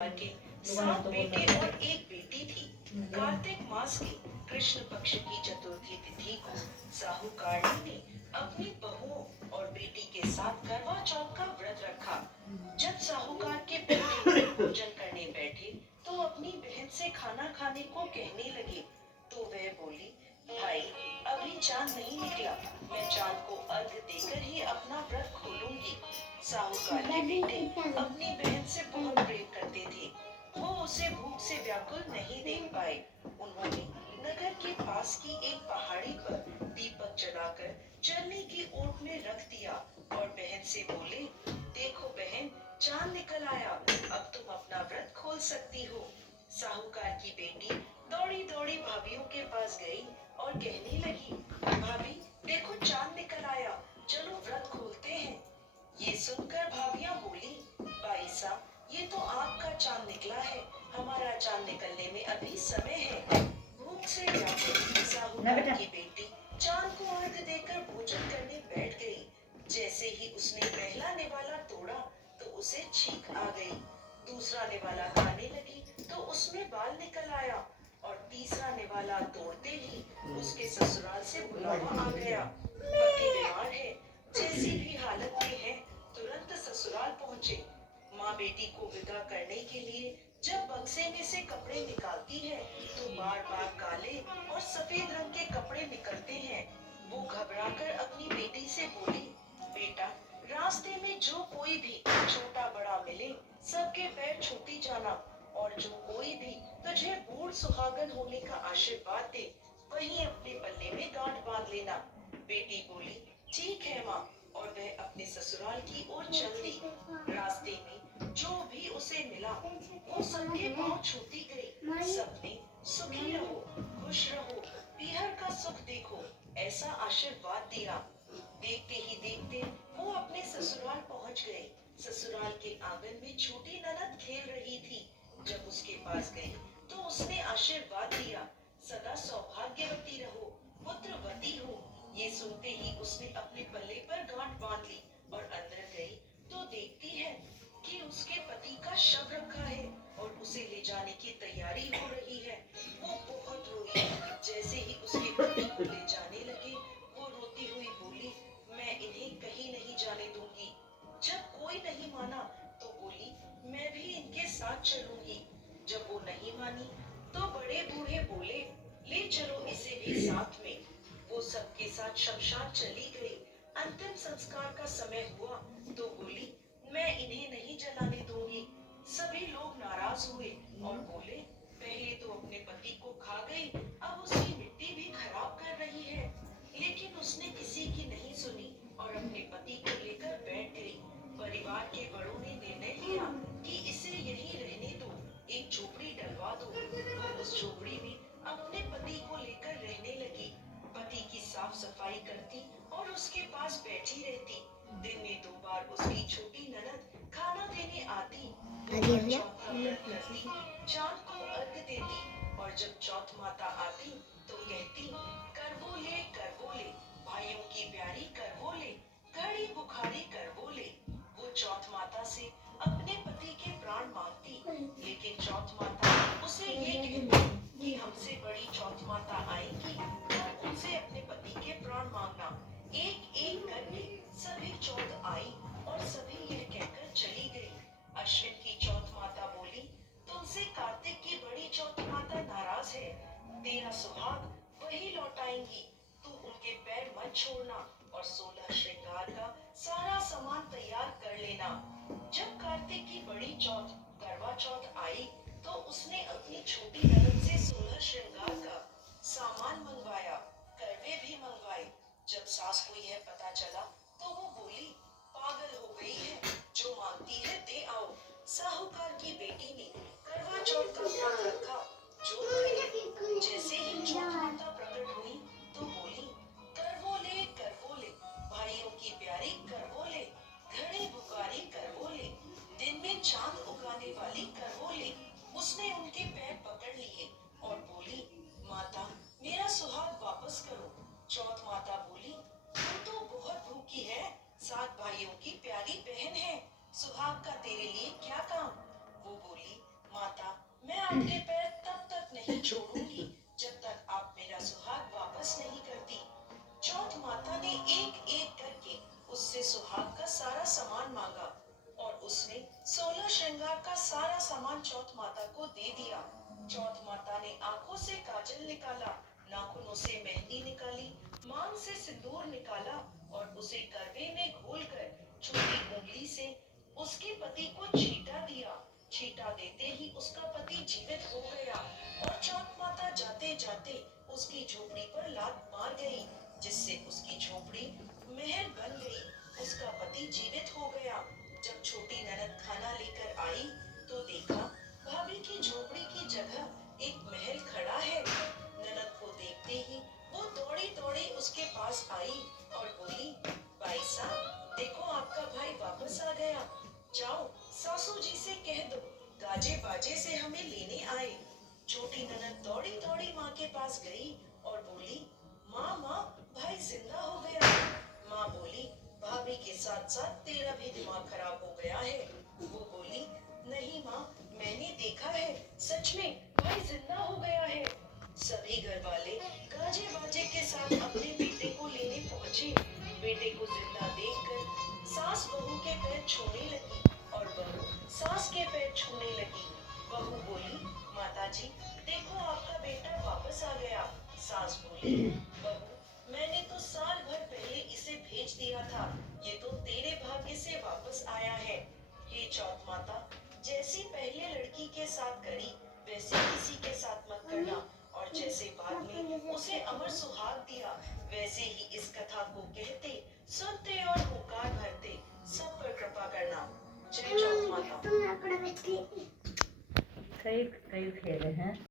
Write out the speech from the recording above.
के 7 बेटे और एक बेटी थी। कार्तिक मास की कृष्ण पक्ष की चतुर्थी तिथि को साहूकारनी ने अपनी बहुओं और बेटी के साथ करवा चौथ का व्रत रखा। जब साहूकार के बेटे भोजन करने बैठे तो अपनी बहन से खाना खाने को कहने लगे, तो वह बोली, भाई अभी चांद नहीं निकला, मैं चांद को अर्घ देकर ही अपना व्रत खोलूंगी। साहूकार के बेटे अपनी बहन से बहुत प्रेम करते थे। वो उसे भूख से व्याकुल नहीं देख पाए। उन्होंने नगर के पास की एक पहाड़ी पर दीपक जलाकर चलने की ओट में रख दिया और बहन से बोले, देखो बहन, चांद निकल आया, अब तुम अपना व्रत खोल सकती हो। साहूकार की बेटी दौड़ी दौड़ी भाभीियों के पास गई और कहने लगी, भाभी देखो चांद निकल आया, चलो व्रत खोलते हैं। ये सुनकर भाभियां बोली, भाई साहब ये तो आपका चांद निकला है, हमारा चांद निकलने में अभी समय है। भूख से व्याकुल साहूकार की बेटी चांद को अर्घ देकर भोजन करने बैठ गई। जैसे ही उसने पहला निवाला तोड़ा तो उसे छींक आ गई। दूसरा निवाला खाने लगी तो उसमें बाल निकल आया और तीसरा निवाला तोड़ते ही उसके ससुराल से बुलावा आ गया, पति बीमार है, जैसी भी हालत में है तुरंत ससुराल पहुँचे। माँ बेटी को विदा करने के लिए जब बक्से में से कपड़े निकालती है तो बार बार काले और सफेद रंग के कपड़े निकलते हैं। वो घबराकर अपनी बेटी से बोली, बेटा रास्ते में जो कोई भी छोटा बड़ा मिले सबके पैर छूती जाना, और जो कोई भी तुझे बूढ़ सुहागन होने का आशीर्वाद दे वहीं अपने पल्ले में गांठ बांध लेना। बेटी बोली, ठीक है माँ, और वह अपने ससुराल की ओर चल दी। रास्ते में जो भी उसे मिला वो सबके पांव छूती गई। सबने सुखी रहो, खुश रहो, पीहर का सुख देखो, ऐसा आशीर्वाद दिया। देखते ही देखते वो अपने ससुराल पहुंच गए। ससुराल के आंगन में छोटी ननद खेल रही थी। जब उसके पास गई तो उसने आशीर्वाद दिया, सदा सौभाग्यवती रहो, पुत्रवती हो। ये सुनते ही उसने अपने पल्ले पर गांठ बांध ली और अंदर गई तो देखती है कि उसके पति का शव रखा है और उसे ले जाने की तैयारी हो रही है। वो बहुत रोई। जैसे ही उसके पति को ले जाने लगे वो रोती हुई बोली, मैं इन्हें कहीं नहीं जाने दूंगी। जब कोई नहीं माना तो बोली, मैं भी इनके साथ चलूंगी। जब वो नहीं मानी तो बड़े बूढ़े बोले, ले चलो इसे भी साथ में। वो सबके साथ शमशान चली गई। अंतिम संस्कार का समय हुआ तो बोली, मैं इन्हें नहीं जलाने दूंगी। सभी लोग नाराज हुए और बोले, पहले तो अपने पति को खा गई, अब उसकी मिट्टी भी खराब कर रही है। लेकिन उसने किसी की नहीं सुनी और अपने पति को लेकर बैठ गई। परिवार के बड़ों ने निर्णय लिया कि इसे यहीं रहने दो, एक झोपड़ी डलवा दो। वो उस झोपड़ी में अपने पति को लेकर रहने लगी। पति की साफ सफाई करती और उसके पास बैठी रहती। दिन में 2 बार उसकी छोटी ननद खाना देने आती। वो हर चौथ का व्रत करती, चांद को अर्घ देती और जब चौथ माता आती तो कहती, करवोले, भाइयों की प्यारी करवोले, घड़ी बुखारी करवोले। वो चौथ माता से अपने पति के प्राण मांगती, लेकिन चौथ माता उसे ये कहती कि हमसे बड़ी चौथ माता आएगी और उनसे अपने पति के प्राण मांगना। एक एक करके सभी चौथ आई और सभी यह कहकर चली गई। अश्विन की चौथ माता बोली, तुमसे कार्तिक की बड़ी चौथ माता नाराज है, तेरा सुहाग वही लौटाएंगी, तू उनके पैर मत छोड़ना और 16 श्रृंगार का सारा सामान तैयार कर लेना। जब कार्तिक की बड़ी चौथ करवा चौथ आई तो उसने अपनी छोटी ननद से 16 श्रृंगार का सामान मंगवाया, करवे भी मंगवाए। जब सास को यह पता चला तो वो बोली, पागल हो गई है, जो मांगती है दे आओ। साहूकार की बेटी ने करवा चौथ का व्रत रखा, जो करे। जैसे ही चौथ माता प्रकट हुई तो बोली, करवोले, भाइयों की प्यारी करवोले, घड़ी बुकारी करवोले, दिन में चांद उगाने वाली करवोले। उसने उनके पैर पकड़ लिए और बोली, माता मेरा सुहाग वापस करो। चौथ माता बोली, तू तो बहुत भूखी है, 7 भाइयों की प्यारी बहन है, सुहाग का तेरे लिए क्या काम। वो बोली, आपके पैर तब तक नहीं छोड़ूंगी जब तक आप मेरा सुहाग वापस नहीं करती। चौथ माता ने एक एक करके उससे सुहाग का सारा सामान मांगा और उसने 16 श्रृंगार का सारा सामान चौथ माता को दे दिया। चौथ माता ने आंखों से काजल निकाला, नाखूनों से मेहंदी निकाली, मांग से सिंदूर निकाला और उसे करवे में घोलकर छोटी उंगली से उसके पति को छींटा दिया। छींटा देते ही उसका पति जीवित हो गया और चौथ माता जाते जाते उसकी झोपड़ी पर लात मार गई, जिससे उसकी झोपड़ी महल बन गई। उसका पति जीवित हो गया। जब छोटी ननद खाना लेकर आई तो देखा भाभी की झोपड़ी की जगह एक महल खड़ा है। ननद को देखते ही वो दौड़ी दौड़ी उसके पास आई और बोली, भाई साहब देखो आपका भाई वापस आ गया। जाओ सासू जी से कह दो गाजे बाजे से हमें लेने आए। छोटी ननद दौड़ी दौड़ी माँ के पास गई और बोली, माँ माँ भाई जिंदा हो गया। माँ बोली, भाभी के साथ साथ तेरा भी दिमाग खराब हो गया है। वो बोली, नहीं माँ मैंने देखा है, सच में भाई जिंदा हो गया है। सभी घर वाले गाजे बाजे के साथ अपने बेटे को लेने पहुंचे। बेटे को जिंदा देखकर सास बहू के पैर छूने लगी और बहू सास के पैर छूने लगी। बहू बोली, माताजी देखो आपका बेटा वापस आ गया। सास बोली, बहू मैंने तो साल भर पहले इसे भेज दिया था, ये तो तेरे भाग्य से वापस आया है। हे चौथ माता, जैसी पहले लड़की के साथ करी वैसे किसी के साथ मत करना और जैसे बाद में उसे अमर सुहाग दिया वैसे ही इस कथा को कहते सुनते और हुंकार भरते सब पर कृपा करना। जय चौथ माता। कई कई फेरे हैं।